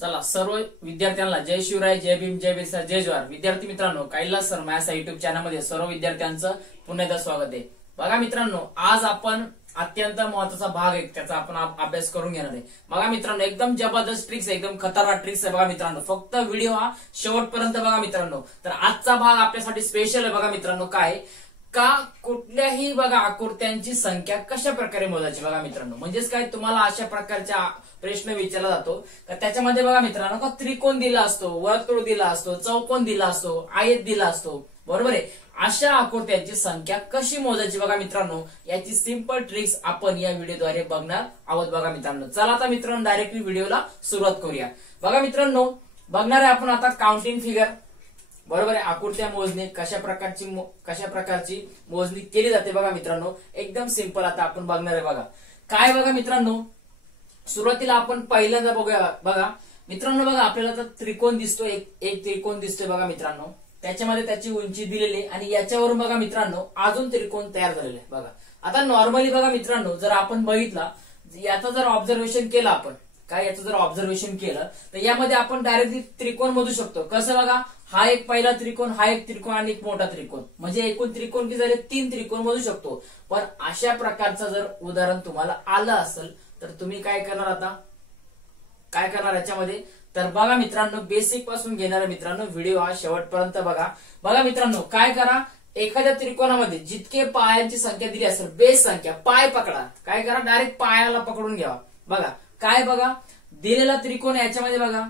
चला सर्व विद्यार्थ्यांना जय शिवराय, जय भीम, जय बिरसा, जय जवाहर. विद्यार्थी मित्रांनो, Kailas sir maths YouTube channel मध्ये सर्व विद्यार्थ्यांचं पुन्हा एकदा स्वागत आहे. बघा मित्रांनो, आज आपण अत्यंत महत्वाचा भाग आहे त्याचा आपण अभ्यास करून घेणार आहे. बघा मित्रांनो, एकदम जबरदस्त ट्रिक्स आहे, एकदम खतरनाक ट्रिक्स आहे. बघा मित्रांनो, फक्त व्हिडिओ हा शेवटपर्यंत बघा मित्रांनो. तर आजचा भाग आपल्यासाठी स्पेशल आहे. बघा मित्रांनो, काय का कुठल्याही बघा आकृत्यांची संख्या कशा प्रकारे मोजायची. बघा मित्रांनो, म्हणजेच काय तुम्हाला अशा प्रकारच्या प्रश्न विचारला जातो का त्याच्यामध्ये बघा मित्रांनो, का त्रिकोण दिला असतो, वर्तुळ दिला असतो, चौकोन दिला असतो, आयत दिला असतो, बरोबर आहे. अशा आकृत्यांची संख्या कशी मोजायची बघा मित्रांनो, याची सिंपल ट्रिक्स आपण या व्हिडिओद्वारे बघणार आहोत. बघा मित्रांनो, चला आता मित्रांनो डायरेक्टली व्हिडिओला सुरुवात करूया. बघा मित्रांनो, बघणार आहे आपण आता काउंटिंग फिगर, बरोबर आहे. आकृत्या मोजणे कशा प्रकारची मोजणी केली जाते बघा मित्रांनो, एकदम सिंपल आता आपण बघणार आहे. बघा काय बघा मित्रांनो, सुरुवातीला आपण पहिल्यांदा बघूया. बघा मित्रांनो, बघा आपल्याला तर त्रिकोण दिसतो, एक त्रिकोण दिसतोय बघा मित्रांनो. त्याच्यामध्ये त्याची उंची दिलेली आणि याच्यावरून बघा मित्रांनो अजून त्रिकोण तयार झालेले आहे. बघा आता नॉर्मली बघा मित्रांनो, जर आपण बघितला याचं जर ऑब्झर्वेशन केलं आपण, काय याचं जर ऑब्झर्वेशन केलं तर यामध्ये आपण डायरेक्टली त्रिकोण मोजू शकतो. कसं बघा, हा एक पहिला त्रिकोण, हा एक त्रिकोण आणि एक मोठा त्रिकोण, म्हणजे एकूण त्रिकोण किती झाले, 3 त्रिकोण मोजू शकतो. पण अशा प्रकारचं जर उदाहरण तुम्हाला आलं असेल तर तुम्ही काय करणार, आता काय करणार याच्यामध्ये. तर बघा मित्रांनो, बेसिक पासून घेणार मित्रांनो, व्हिडिओ हा शेवटपर्यंत बघा. बघा मित्रांनो, काय करा, एखाद्या त्रिकोणामध्ये जितके पायांची संख्या दिली असेल, बेस संख्या, पाय पकडा. काय करा, डायरेक्ट पायाला पकडून घ्यावा. बघा काय, बघा दिलेला त्रिकोण याच्यामध्ये बघा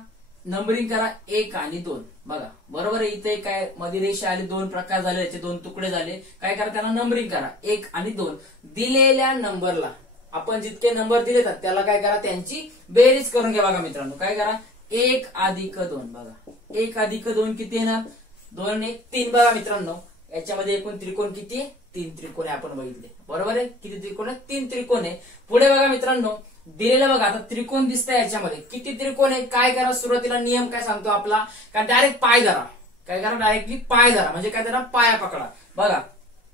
नंबरिंग करा 1 आणि 2. बघा बरोबर आहे, इथे काय मध्ये रेषा आली, 2 प्रकार झाले, याचे 2 तुकडे झाले. काय करा, त्यांना नंबरिंग करा 1 आणि 2. दिलेल्या नंबरला आपण जितके नंबर दिले त्याला काय करा, त्यांची बेरीज करून घ्या. बघा मित्रांनो, काय करा, 1 अधिक 2. बघा 1 अधिक 2 किती येणार, 2 1 3. बघा मित्रांनो, याच्यामध्ये एकूण त्रिकोण किती आहे, 3 त्रिकोण आहे आपण बघितले, बरोबर आहे. किती त्रिकोण आहे, 3 त्रिकोण आहे. पुढे बघा मित्रांनो, दिलेलं बघा आता त्रिकोण दिसतंय, याच्यामध्ये किती त्रिकोण आहे. काय करा, सुरुवातीला नियम काय सांगतो आपला, का डायरेक्ट पाय धरा. काय करा, डायरेक्टली पाय धरा, म्हणजे काय धरा, पाया पकडा. बघा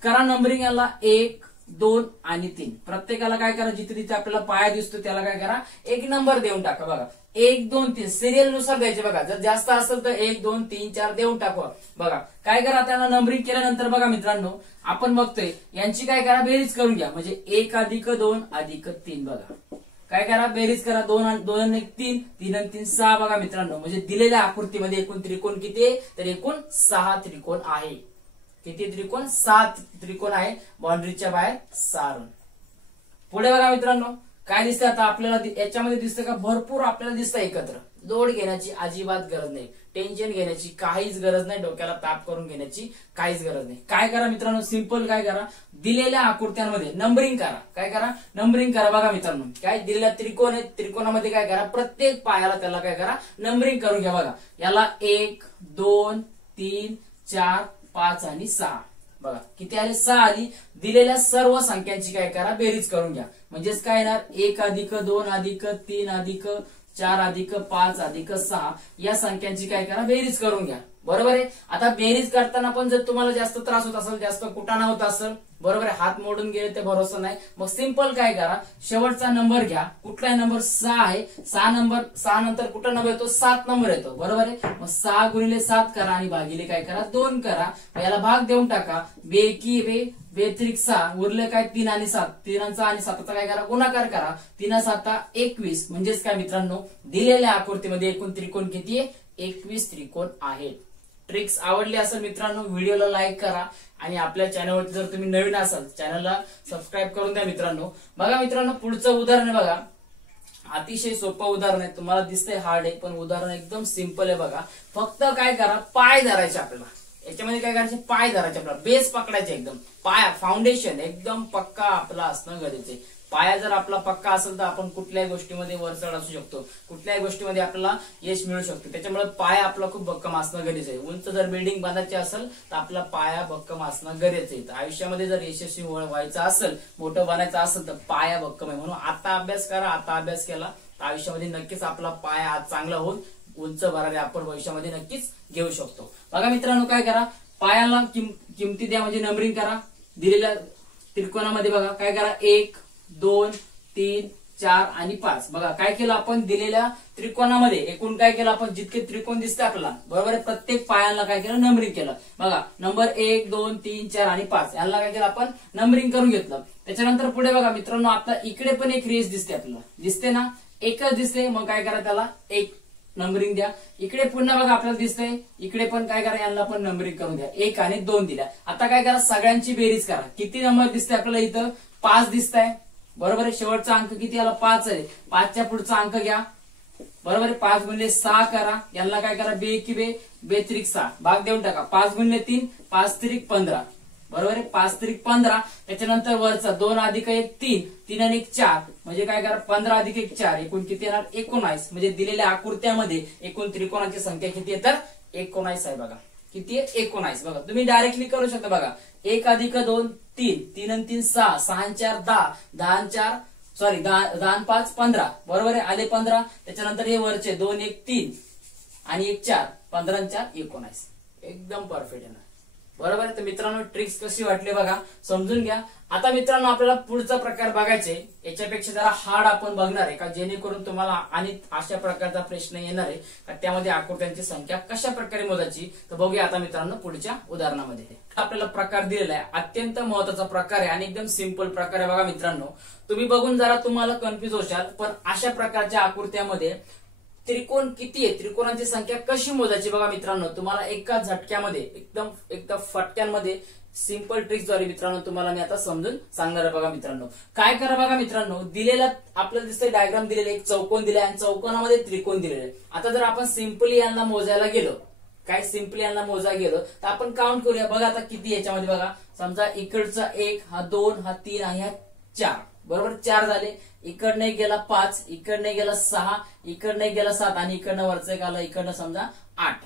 करा नंबरिंग याला 1 2 आणि 3. प्रत्येकाला काय करा, जिथे जिथे आपल्याला पाया दिसतो त्याला काय करा, एक नंबर देऊन टाका. बघा 1 2 3 सिरियल नुसार द्यायचे. बघा जर जास्त असेल तर 1 2 3 4 देऊन टाकवा. बघा काय करा, त्याला नंबरिंग केल्यानंतर बघा मित्रांनो, आपण बघतोय यांची काय करा, बेरीज करून घ्या. म्हणजे 1 अधिक 2 अधिक 3. बघा काय करा, बेरीज करा, 2 2 1 3 3 3 6. बघा मित्रांनो, म्हणजे दिलेल्या आकृतीमध्ये एकूण त्रिकोण किती आहे, तर एकूण 6 त्रिकोण आहे. किती त्रिकोण, 7 त्रिकोण आहे, बाउंड्रीच्या बाहेर 6 रन. पुढे बघा मित्रांनो, काय दिसतं आता आपल्याला, याच्यामध्ये दिसतं का, भरपूर आपल्याला दिसतं एकत्र. लोड घेण्याची अजिबात गरज नाही, टेन्शन घेण्याची काहीच गरज नाही, डोक्याला ताप करून घेण्याची काहीच गरज नाही. काय करा मित्रांनो, सिंपल काय करा, दिलेल्या आकृत्यांमध्ये नंबरिंग करा. काय करा, नंबरिंग करा. बघा मित्रांनो, काय दिलेल्या त्रिकोण आहे, त्रिकोणामध्ये काय करा, प्रत्येक पायाला त्याला काय करा, नंबरिंग करून घ्या. बघा याला 1 2 3 4 5 आणि 6. बघा किती आले, 6 आली. दिलेल्या सर्व संख्यांची काय करा, बेरीज करून घ्या. म्हणजेच काय येणार, 1 अधिक 2 अधिक 3 अधिक 4 अधिक 5 अधिक 6 या संख्यांची काय करा, बेरीज करून घ्या. बरोबर आहे. आता बेरीज करताना पण जर तुम्हाला जास्त त्रास होत असेल, जास्त कुटाणा होत असेल, बरोबर आहे, हात मोडून गेले ते भरोसा नाही, मग सिंपल काय करा, शेवटचा नंबर घ्या. कुठला नंबर, 6 आहे. 6 नंतर कुठला नंबर येतो, 7 नंबर येतो, बरोबर आहे. मग 6 गुणिले 7 करा आणि भागिले काय करा, 2 करा. याला भाग देऊन टाका. बेकी बे बेत्रिक 6 उरले काय, 3 आणि 7. 3 आणि 7चा काय करा, गुणाकार करा. 3 7 21. म्हणजेच काय मित्रांनो, दिलेल्या आकृतीमध्ये एकूण त्रिकोण किती आहे, 21 त्रिकोण आहेत. ट्रिक्स आवडली असेल मित्रांनो, व्हिडिओला लाईक करा आणि आपल्या चॅनलवरती जर तुम्ही नवीन असाल चॅनलला सबस्क्राईब करून द्या मित्रांनो. बघा मित्रांनो, पुढचं उदाहरण आहे. बघा अतिशय सोपं उदाहरण आहे, तुम्हाला दिसतंय हार्ड आहे पण उदाहरण एकदम सिंपल आहे. बघा फक्त काय करा, पाय धरायचे आपल्याला. याच्यामध्ये काय करायचे, पाय धरायचे आपल्याला, बेस पकडायचे. एकदम पाया, फाउंडेशन एकदम पक्का आपला असणं गरजेचं आहे. पाया जर आपला पक्का असेल तर आपण कुठल्याही गोष्टीमध्ये वरचढ असू शकतो, कुठल्याही गोष्टीमध्ये आपल्याला यश मिळू शकतो. त्याच्यामुळे पाया आपला खूप भक्कम असणं गरजेचं आहे. उंच जर बिल्डिंग बांधायची असेल तर आपला पाया भक्कम असणं गरजेचं आहे. आयुष्यामध्ये जर यशस्वी व्हायचं असेल, मोठं बनायचं असेल तर पाया भक्कम आहे. म्हणून आता अभ्यास करा. आता अभ्यास केला तर आयुष्यामध्ये नक्कीच आपला पाया आज चांगला होऊन उंच भरारी आपण भविष्यामध्ये नक्कीच घेऊ शकतो. बघा मित्रांनो, काय करा, पायाला किमती द्या, म्हणजे नंबरिंग करा. दिलेल्या त्रिकोणामध्ये बघा काय करा, 1 2 3 4 आणि 5. बघा काय केलं आपण दिलेल्या त्रिकोणामध्ये एकूण काय केलं आपण जितके त्रिकोण दिसते आपल्याला बरोबर आहे प्रत्येक पायांना काय केलं नंबरिंग केलं. बघा नंबर 1 2 3 4 आणि 5 यांना काय केलं आपण नंबरिंग करून घेतलं. त्याच्यानंतर पुढे बघा मित्रांनो आता इकडे पण एक रेष दिसते आपल्याला दिसते ना एकच दिसते मग काय करा त्याला एक नंबरिंग द्या. इकडे पुन्हा बघा आपल्याला दिसतंय इकडे पण काय करा यांना पण नंबरिंग करून द्या 1 आणि 2 दिल्या. आता काय करा सगळ्यांची बेरीज करा किती नंबर दिसते आपल्याला इथं 5 दिसत आहे बरोबर आहे. शेवटचा अंक किती आला 5 आहे 5च्या पुढचा अंक घ्या बरोबर आहे 5 गुणिले 6 करा यांना काय करा बे की बे बे त्रिक 6 भाग देऊन टाका 5 गुणिले 3 5 त्रिक 15 बरोबर आहे 5 त्रिक 15. त्याच्यानंतर वरचा 2 अधिक 1 3 3 आणि 1 4 म्हणजे काय करा 15 अधिक 1 4 एकूण किती येणार 19. म्हणजे दिलेल्या आकृत्यामध्ये एकूण त्रिकोणाची संख्या किती आहे तर 19 आहे. बघा किती आहे 19. बघा तुम्ही डायरेक्टली करू शकता. बघा 1 अधिक 2 3 3 आणि 3 6 6 आणि 4 10 10 आणि 4 सॉरी 10 आणि 5 15 बरोबर आहे आले 15. त्याच्यानंतर हे वरचे 2 1 3 आणि 1 4 15 आणि 4 19 एकदम परफेक्ट आहे बरोबर आहे. तर मित्रांनो ट्रिक्स कशी वाटली बघा समजून घ्या. आता मित्रांनो आपल्याला पुढचा प्रकार बघायचे याच्यापेक्षा जरा हार्ड आपण बघणार आहे का जेणेकरून तुम्हाला आणि अशा प्रकारचा प्रश्न येणार आहे का त्यामध्ये आकृत्यांची संख्या कशा प्रकारे मोजायची. तर बघूया आता मित्रांनो पुढच्या उदाहरणामध्ये आपल्याला प्रकार दिलेला आहे अत्यंत महत्वाचा प्रकार आहे आणि एकदम सिंपल प्रकार आहे. बघा मित्रांनो तुम्ही बघून जरा तुम्हाला कन्फ्युज होशाल पण अशा प्रकारच्या आकृत्यामध्ये त्रिकोण किती आहे त्रिकोणाची संख्या कशी मोजायची. बघा मित्रांनो तुम्हाला एका झटक्यामध्ये एकदम फटक्यांमध्ये सिंपल ट्रिक्सद्वारे मित्रांनो तुम्हाला मी आता समजून सांगणार आहे. बघा मित्रांनो काय करा बघा मित्रांनो दिलेला आपल्याला दिसतंय डायग्राम दिलेला एक चौकोन दिलाय आणि चौकोनामध्ये त्रिकोण दिलेले आहे. आता जर आपण सिंपली यांना मोजायला गेलो तर आपण काउंट करूया. बघा आता किती याच्यामध्ये बघा समजा इकडचा 1 हा 2 हा 3 आणि हा 4 बरोबर 4 झाले. इकडनं एक गेला 5 इकडनं गेला 6 इकडनं गेला 7 आणि इकडनं वरचा एक आला इकडनं समजा 8.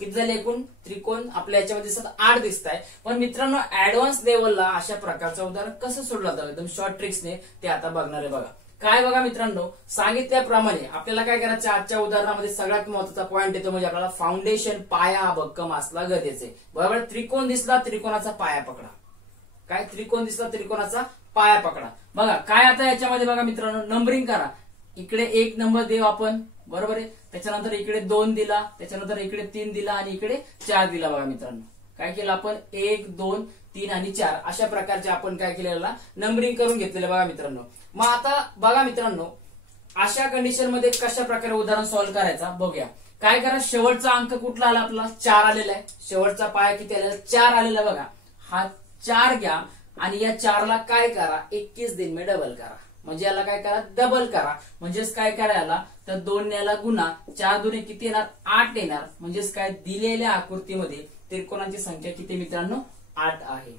किती झाले एकूण त्रिकोण आपल्या याच्यामध्ये दिसतात 8 दिसत आहे. पण मित्रांनो ऍडव्हान्स लेवलला अशा प्रकारचं उदाहरण कसं सोडलं जातं एकदम शॉर्ट ट्रिक्सने ते आता बघणार आहे. बघा काय बघा मित्रांनो सांगितल्याप्रमाणे आपल्याला काय करायचं आजच्या उदाहरणामध्ये सगळ्यात महत्वाचा पॉईंट येतो म्हणजे आपल्याला फाउंडेशन पाया हा भक्कम असला गरजेचं आहे बरोबर. त्रिकोण दिसला त्रिकोणाचा पाया पकडा. काय त्रिकोण दिसला त्रिकोणाचा पाया पकडा. बघा काय आता याच्यामध्ये बघा मित्रांनो नंबरिंग करा. इकडे 1 नंबर देऊ आपण बरोबर आहे. त्याच्यानंतर इकडे 2 दिला त्याच्यानंतर इकडे 3 दिला आणि इकडे 4 दिला. बघा मित्रांनो काय केलं आपण 1 2 3 आणि 4 अशा प्रकारचे आपण काय केलेला नंबरिंग करून घेतलेलं बघा मित्रांनो. मग आता बघा मित्रांनो अशा कंडिशन मध्ये कशा प्रकारे उदाहरण सॉल्व्ह करायचा बघूया. काय करा शेवटचा अंक कुठला आला आपला 4 आलेला आहे. शेवटचा पाया किती आलेला 4 आलेला बघा. हा 4 घ्या आणि या 4 ला काय करा 21 दिन में डबल करा म्हणजे याला काय करा डबल करा. म्हणजेच काय करायला तर 2 याला गुणा 4 दुने किती येणार 8 येणार. म्हणजेच काय दिलेल्या आकृतीमध्ये त्रिकोणाची संख्या किती मित्रांनो 8 आहे.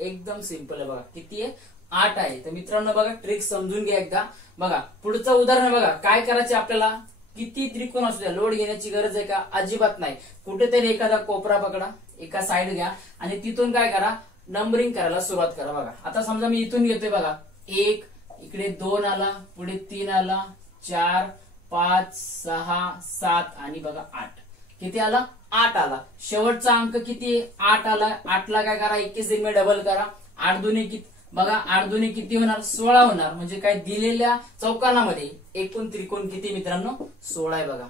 एकदम सिंपल आहे बघा किती आहे 8 आहे. तर मित्रांनो बघा ट्रिक समजून घ्या एकदा. बघा पुढचं उदाहरण बघा काय करायचे आपल्याला किती त्रिकोण असू द्या लोड घेण्याची गरज आहे का अजिबात नाही. कुठेतरी एखादा कोपरा पकडा एका साइड घ्या आणि तिथून काय करा नंबरिंग करायला सुरुवात करा. बघा आता समजा मी इथून घेतोय बघा 1 इकडे 2 आला पुढे 3 आला 4 5 6 7 आणि बघा 8 किती आला 8 आला. शेवटचा अंक किती 8 आला. 8 ला काय करा 21 दिन में डबल करा. 8 दुने किती बघा 8 दुने किती होणार 16 होणार. म्हणजे काय दिलेल्या चौकोनामध्ये एकूण त्रिकोण किती मित्रांनो 16 आहे. बघा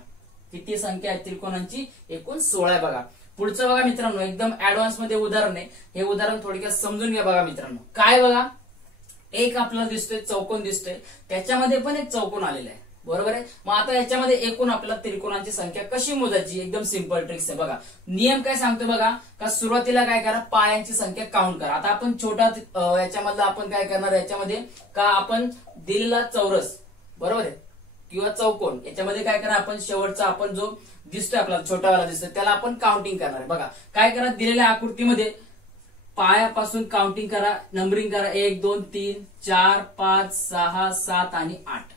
किती संख्या आहे त्रिकोणांची एकूण 16 आहे. बघा पुढचं बघा मित्रांनो एकदम ऍडव्हान्स मध्ये उदाहरण आहे. हे उदाहरण थोडक्यात समजून घ्या. बघा मित्रांनो काय बघा एक आपल्याला दिसतोय चौकोन दिसतोय त्याच्यामध्ये पण एक चौकोन आलेला आहे बरोबर आहे. मग आता याच्यामध्ये एकूण आपल्याला त्रिकोणांची संख्या कशी मोजायची एकदम सिंपल ट्रिक्स आहे. बघा नियम काय सांगतो बघा का सुरुवातीला काय करा पायांची संख्या काउंट करा. आता आपण छोटा याच्यामधला आपण काय करणार याच्यामध्ये का आपण दिलेला चौरस बरोबर आहे किंवा चौकोन याच्यामध्ये काय करा आपण शेवटचा आपण जो दिसतोय आपल्याला छोटावाला दिसतोय त्याला आपण काउंटिंग करणार. बघा काय करा दिलेल्या आकृतीमध्ये पायापासून काउंटिंग करा नंबरिंग करा 1 2 3 4 5 6 7 आणि 8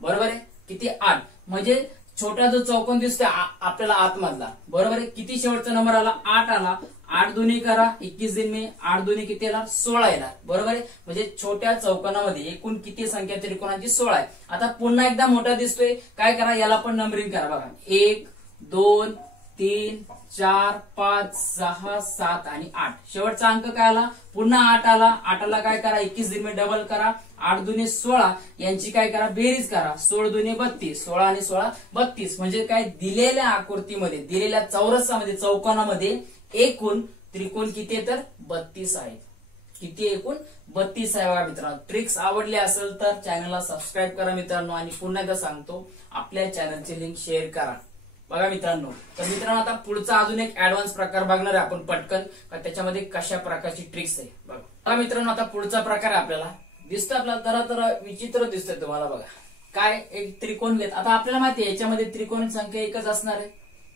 बरोबर आहे. किती 8 म्हणजे छोटा जो चौकोन दिसतोय आपल्याला आतमधला बरोबर आहे. किती शेवटचा नंबर आला 8 आला. 8 दुनी करा 21 दिन में 8 दुनी किती येणार 16 येणार बरोबर आहे. म्हणजे छोट्या चौकोनामध्ये एकूण किती संख्या त्रिकोणाची 16 आहे. आता पुन्हा एकदा मोठा दिसतोय काय करा याला पण नंबरिंग करा. बघा 1 2 3 4 5 6 7 आणि 8. शेवटचा अंक काय आला? पुन्हा 8 आला. 8ला काय करा? 21 दिरमे डबल करा. 8 दुने 16 यांची काय करा? बेरीज करा. 16 दुने 32. 16 आणि 16 32. म्हणजे काय? दिलेल्या आकृतीमध्ये, दिलेल्या चौरसामध्ये, चौकोनामध्ये एकूण त्रिकोण किती आहे? तर 32 आहेत. किती एकूण? 32 आहे बघा मित्रांनो. ट्रिक्स आवडली असेल तर चॅनलला सबस्क्राईब करा मित्रांनो. आणि पुन्हा एकदा सांगतो, आपल्या चॅनलची लिंक शेअर करा. बघा मित्रांनो, तर मित्रांनो आता पुढचा अजून एक ऍडव्हान्स प्रकार बघणार आहे आपण पटकन, त्याच्यामध्ये कशा प्रकारची ट्रिक्स आहे बघा. मित्रांनो आता पुढचा प्रकार आपल्याला दिसतो, आपल्याला जरा विचित्र दिसतोय तुम्हाला. बघा काय? एक त्रिकोण घेत. आता आपल्याला माहिती आहे याच्यामध्ये त्रिकोणाची संख्या एकच असणार आहे,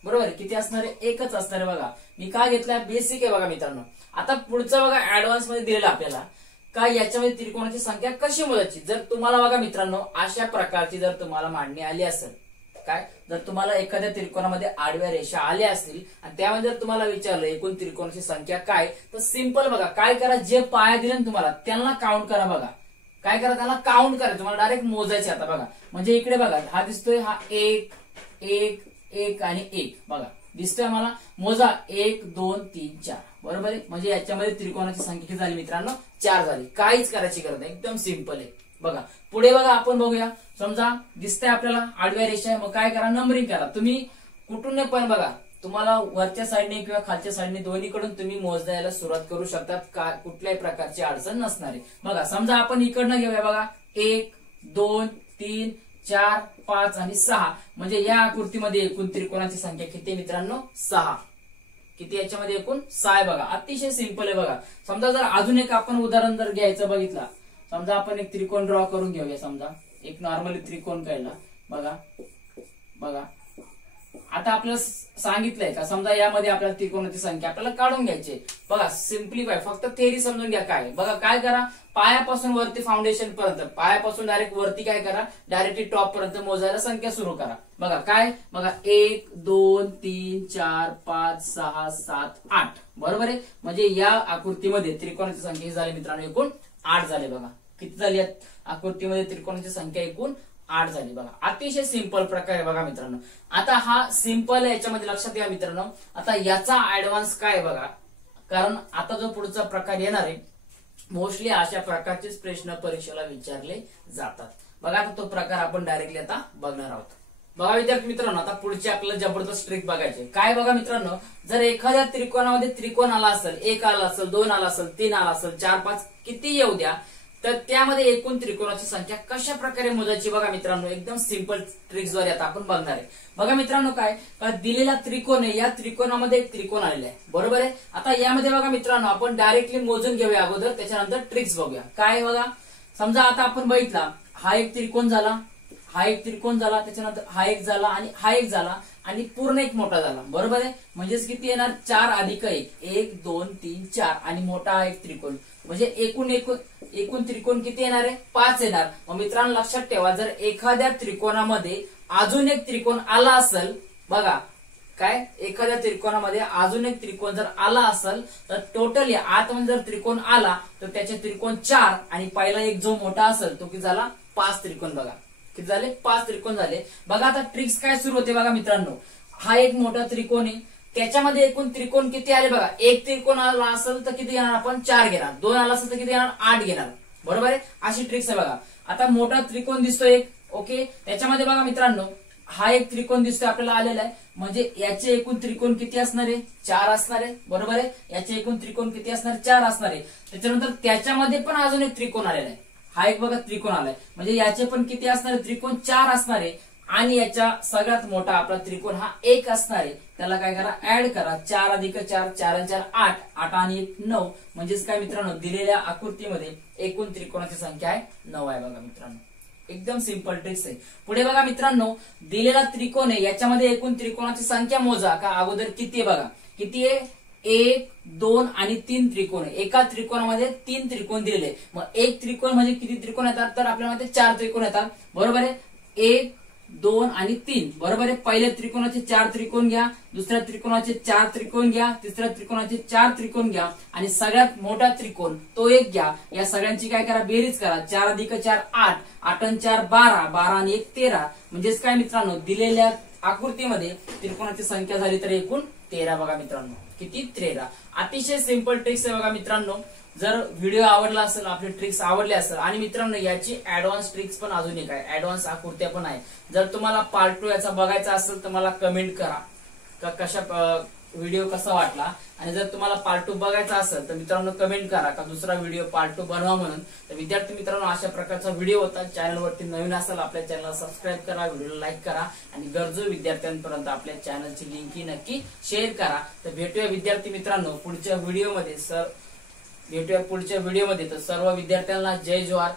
बरोबर? किती असणार आहे? एकच असणार आहे. बघा मी काय घेतलाय? बेसिक आहे बघा मित्रांनो. आता पुढचं बघा ऍडव्हान्स मध्ये दिलेलं आपल्याला काय याच्यामध्ये त्रिकोणाची संख्या कशी मोजायची. जर तुम्हाला बघा मित्रांनो अशा प्रकारची जर तुम्हाला मांडणी आली असेल, काय जर तुम्हाला एखाद्या त्रिकोणामध्ये आडव्या रेषा आल्या असतील आणि त्यामध्ये जर तुम्हाला विचारलं एकूण त्रिकोणाची संख्या काय, तर सिंपल बघा काय करा, जे पाया दिले ना तुम्हाला त्यांना काउंट करा. बघा काय करा, त्याला काउंट करा. तुम्हाला डायरेक्ट मोजायचे. आता बघा म्हणजे इकडे बघा हा दिसतोय, हा 1 1 1 आणि 1 बघा दिसतोय आम्हाला. मोजा 1 2 3 4 बरोबर आहे. म्हणजे याच्यामध्ये त्रिकोणाची संख्या किती झाली मित्रांनो? 4 झाली. काहीच करायची गरज नाही, एकदम सिंपल आहे. बघा पुढे बघा आपण बघूया. समजा दिसतंय आपल्याला आडव्या रेषा आहे, मग काय करा? नंबरिंग करा. तुम्ही कुठून पण बघा, तुम्हाला वरच्या साईडने किंवा खालच्या साईडने दोन्हीकडून तुम्ही मोजायला सुरुवात करू शकतात. काय कुठल्याही प्रकारची अडचण नसणार आहे. बघा समजा आपण इकडनं घेऊया. बघा 1 2 3 4 5 आणि 6. म्हणजे या आकृतीमध्ये एकूण त्रिकोणाची संख्या किती मित्रांनो? 6. किती याच्यामध्ये? एकूण 6 आहे. बघा अतिशय सिंपल आहे. बघा समजा जर अजून एक आपण उदाहरण जर घ्यायचं बघितला, समजा आपण एक त्रिकोण ड्रॉ करून घेऊया. समजा एक नॉर्मली त्रिकोण काढला. बघा बघा आता आपल्याला सांगितलंय का, समजा यामध्ये आपल्याला त्रिकोणाची संख्या आपल्याला काढून घ्यायची. बघा सिम्प्लिफाय, फक्त थेरी समजून घ्या काय. बघा काय करा, पायापासून वरती फाउंडेशन पर्यंत, पायापासून डायरेक्ट वरती काय करा, डायरेक्टली टॉप पर्यंत मोजायला संख्या सुरू करा. बघा काय, बघा 1 2 3 4 5 6 7 8 बरोबर आहे. म्हणजे या आकृतीमध्ये त्रिकोणाची संख्या झाली मित्रांनो एकूण 8 झाले. बघा किती झाली आकृतीमध्ये त्रिकोणाची संख्या? एकूण 8 झाली. बघा अतिशय सिंपल प्रकार आहे बघा मित्रांनो. आता हा सिंपल आहे, याच्यामध्ये लक्षात घ्या मित्रांनो. आता याचा ऍडव्हान्स काय बघा, कारण आता जो पुढचा प्रकार येणार आहे मोस्टली अशा प्रकारचेच प्रश्न परीक्षेला विचारले जातात. बघा आता तो प्रकार आपण डायरेक्टली आता बघणार आहोत. बघा विद्यार्थी मित्रांनो, आता पुढचे आपल्याला जबरदस्त ट्रिक बघायचे. काय बघा मित्रांनो, जर एखाद्या त्रिकोणामध्ये त्रिकोण आला असेल, 1 आला असेल, 2 आला असेल, 3 आला असेल, 4 5 किती येऊ द्या, तर त्यामध्ये एकूण त्रिकोणाची संख्या कशा प्रकारे मोजायची बघा मित्रांनो, एकदम सिंपल ट्रिक्सद्वारे आता आपण बघणार आहे. बघा मित्रांनो काय, दिलेला त्रिकोण आहे, या त्रिकोणामध्ये एक त्रिकोण आलेला आहे बरोबर आहे. आता यामध्ये बघा मित्रांनो आपण डायरेक्टली मोजून घेऊया अगोदर, त्याच्यानंतर ट्रिक्स बघूया. काय बघा, समजा आता आपण बघितला हा एक त्रिकोण झाला, हा एक त्रिकोण झाला, त्याच्यानंतर हा एक झाला आणि हा एक झाला आणि पूर्ण एक मोठा झाला बरोबर आहे. म्हणजेच किती येणार? 4 अधिक 1 1 2 3 4 आणि मोठा हा एक त्रिकोण, म्हणजे एकूण त्रिकोण किती येणार आहे? 5 येणार. मग मित्रांनो लक्षात ठेवा, जर एखाद्या त्रिकोणामध्ये अजून एक त्रिकोण आला असेल, बघा काय, एखाद्या त्रिकोणामध्ये अजून एक त्रिकोण जर आला असेल तर टोटली आतमध्ये जर त्रिकोण आला तर त्याचे त्रिकोण 4 आणि पहिला एक जो मोठा असेल तो किती झाला? 5 त्रिकोण. बघा किती झाले? 5 त्रिकोण झाले. बघा आता ट्रिक्स काय सुरू होते बघा मित्रांनो. हा एक मोठा त्रिकोण आहे, त्याच्यामध्ये एकूण त्रिकोण किती आले बघा. एक त्रिकोण आला असेल तर किती घेणार आपण? 4 घेणार. 2 आला असेल तर किती घेणार? 8 घेणार बरोबर आहे. अशी ट्रिक्स आहे बघा. आता मोठा त्रिकोण दिसतोय एक, ओके, त्याच्यामध्ये बघा मित्रांनो हा एक त्रिकोण दिसतोय आपल्याला आलेला आहे, म्हणजे याचे एकूण त्रिकोण किती असणार आहे? 4 असणार आहे बरोबर आहे. याचे एकूण त्रिकोण किती असणार? 4 असणार आहे. त्याच्यानंतर त्याच्यामध्ये पण अजून एक त्रिकोण आलेला आहे, हा एक बघा त्रिकोण आलाय, म्हणजे याचे पण किती असणार आहे? त्रिकोण 4 असणार आहे. आणि याच्या सगळ्यात मोठा आपला त्रिकोण हा 1 असणार आहे, त्याला काय करा? ऍड करा. 4 अधिक 4 4 आणि 4 8 8 आणि 1 9. म्हणजेच काय मित्रांनो, दिलेल्या आकृतीमध्ये एकूण त्रिकोणाची संख्या आहे 9 आहे बघा मित्रांनो. एकदम सिंपल ट्रिक्स आहे. पुढे बघा मित्रांनो, दिलेला त्रिकोण आहे याच्यामध्ये एकूण त्रिकोणाची संख्या मोजा. का अगोदर किती आहे बघा, किती आहे? 1 2 आणि 3 त्रिकोण आहे. एका त्रिकोणामध्ये 3 त्रिकोण दिलेले. मग एक त्रिकोण म्हणजे किती त्रिकोण येतात? तर आपल्यामध्ये 4 त्रिकोण येतात बरोबर आहे. 1 2 आणि 3 बरोबर आहे. पहिल्या त्रिकोणाचे 4 त्रिकोण घ्या, दुसऱ्या त्रिकोणाचे 4 त्रिकोण घ्या, तिसऱ्या त्रिकोणाचे 4 त्रिकोण घ्या आणि सगळ्यात मोठा त्रिकोण तो एक घ्या. या सगळ्यांची काय करा? बेरीज करा. 4 अधिक 4 8 8 आणि 4 12 12 आणि 1 13. म्हणजेच काय मित्रांनो, दिलेल्या आकृतीमध्ये त्रिकोणाची संख्या झाली तर एकूण 13 बघा मित्रांनो. किती? 13. अतिशय सिंपल ट्रिक्स आहे बघा मित्रांनो. जर व्हिडिओ आवडला असेल, आपले ट्रिक्स आवडले असेल, आणि मित्रांनो याची ऍडव्हान्स ट्रिक्स पण अजून एक आहे, ऍडव्हान्स आकृत्या पण आहे. जर तुम्हाला पार्ट 2 याचा बघायचा असेल तर मला कमेंट करा का कशा व्हिडिओ कसा वाटला. आणि जर तुम्हाला पार्ट 2 बघायचा असेल तर मित्रांनो कमेंट करा का दुसरा व्हिडिओ पार्ट 2 बनवा म्हणून. तर विद्यार्थी मित्रांनो अशा प्रकारचा व्हिडिओ होता. चॅनलवरती नवीन असेल आपल्या चॅनलला सबस्क्राईब करा, व्हिडिओला लाईक करा आणि गरजू विद्यार्थ्यांपर्यंत आपल्या चॅनलची लिंक नक्की शेअर करा. तर भेटूया विद्यार्थी मित्रांनो पुढच्या व्हिडिओमध्ये. तर सर्व विद्यार्थ्यांना जय जवाहर,